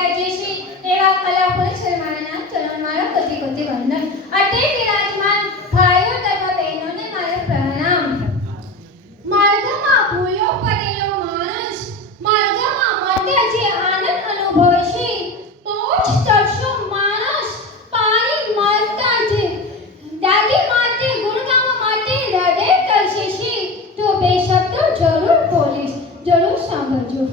બિરાજીએ છીએ તેવા કલા પરિસરમાંના ચરણ, મારા કતિ કતિ વંદન. અટે બિરાજમાન ભાઈઓ તથા બહેનોને મારા પ્રણામ. માર્ગમાં ભૂલો પડેલો માણસ, માર્ગમાં મધ્ય જે આનંદ અનુભવે છે પહોંચ તરસો માણસ, પાણી મળતા જે. દાદી માટે ગુણગાવા માટે રડે કરશે છે, તો બે શબ્દો જરૂર બોલીશ, જરૂર સાંભળજો.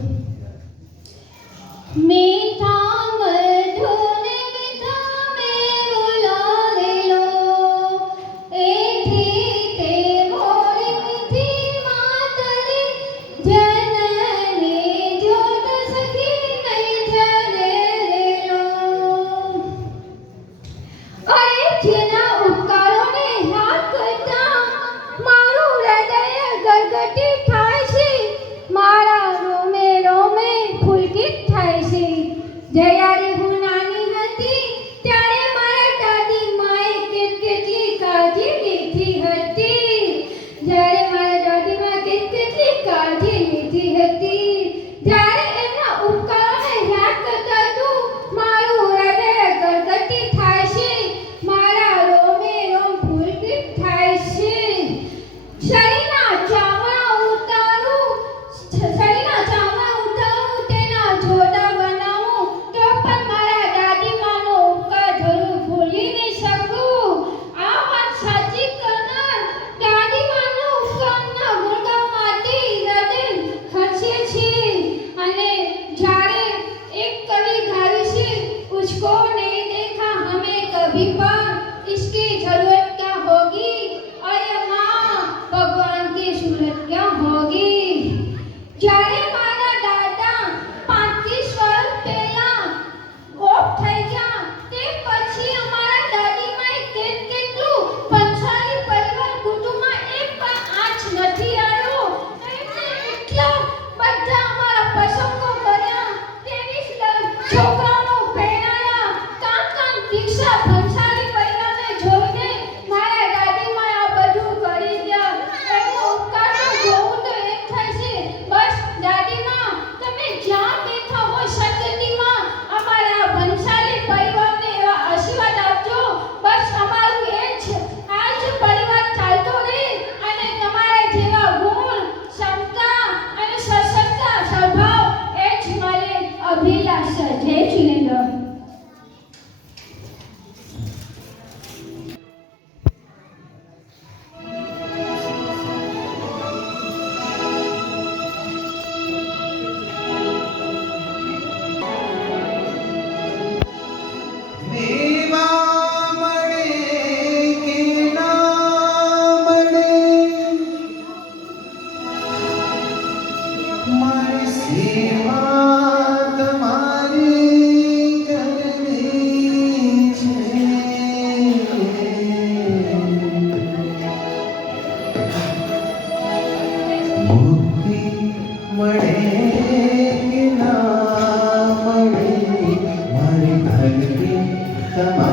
cama.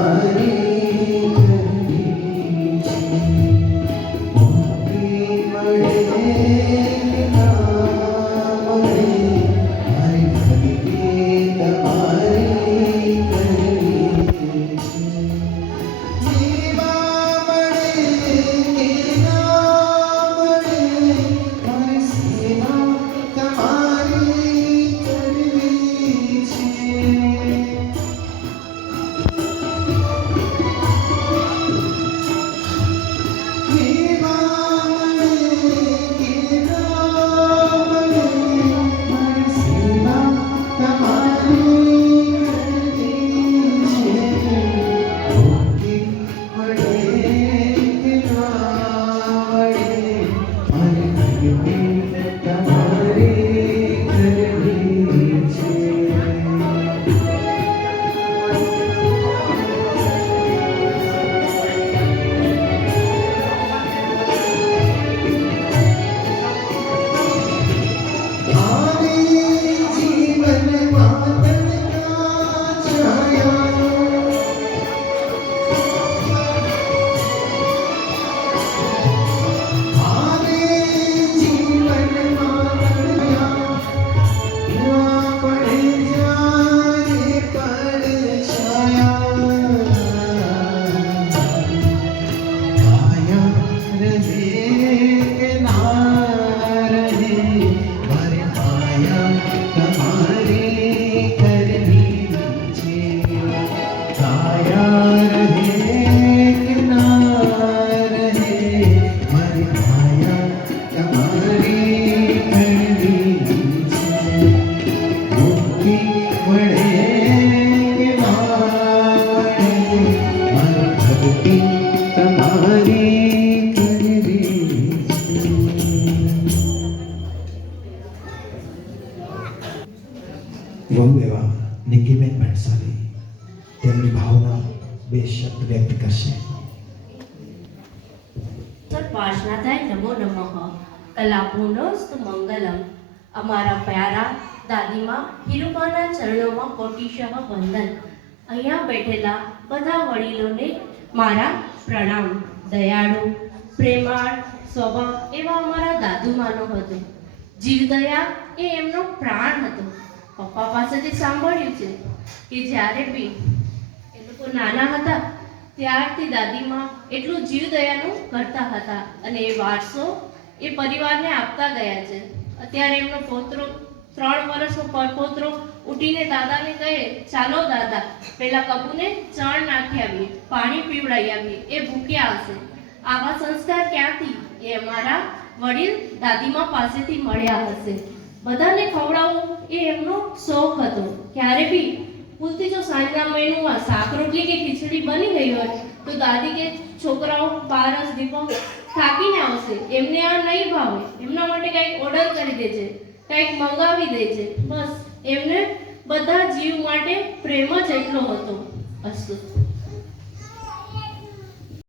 મારી ભક્તિ તમારી કરવી છે વહુ એવા નિકીબેન ભણસાલી તેમની ભાવના બે શબ્દ વ્યક્ત કરશે સર્વાસનાથાય નમો નમઃ કલાપૂર્ણસ્તુ મંગલમ અમારા પ્યારા દાદીમાં હિરુબાના ચરણોમાં કોટિશઃ વંદન અહીંયા બેઠેલા બધા વડીલોને મારા પ્રણામ, દયાળુ, પ્રેમાળ, સ્વભાવ એવા અમારા દાદુમાનો હતો. જીવદયા એ એમનો પ્રાણ હતો. પપ્પા પાસેથી સાંભળ્યું છે કે જ્યારે બી એ લોકો નાના હતા, ત્યારથી દાદીમાં એટલું જીવદયાનું કરતા હતા અને એ વારસો એ પરિવારને આપતા ગયા છે. અત્યારે એમનો પોત્રો ત્રણ વર્ષનો પરપોત્રો ઉઠીને દાદાને કહે, ચાલો દાદા. પેલા કબૂને ચણ નાખી આવીએ પાણી પીવડાવી આવીએ એ ભૂખ્યા હશે. આવા સંસ્કાર ક્યાંથી? એ અમારા વડીલ દાદીમા પાસેથી મળ્યા હશે. બધાને ખવડાવવું એ એમનો શોખ હતો. ક્યારે બી? ભૂલથી જો સાંજના મેનુમાં શાક, રોટલી કે ખીચડી બની ગઈ હોય, તો દાદી કે છોકરાઓ બારસ દીપો થાકીને આવશે. એમને આ નહીં ભાવે. એમના માટે કંઈક ઓર્ડર કરી દેજે. કંઈક મંગાવી દે છે બસ. એમને બધા જીવ માટે પ્રેમ જ એટલો હતો. અસ્તુ.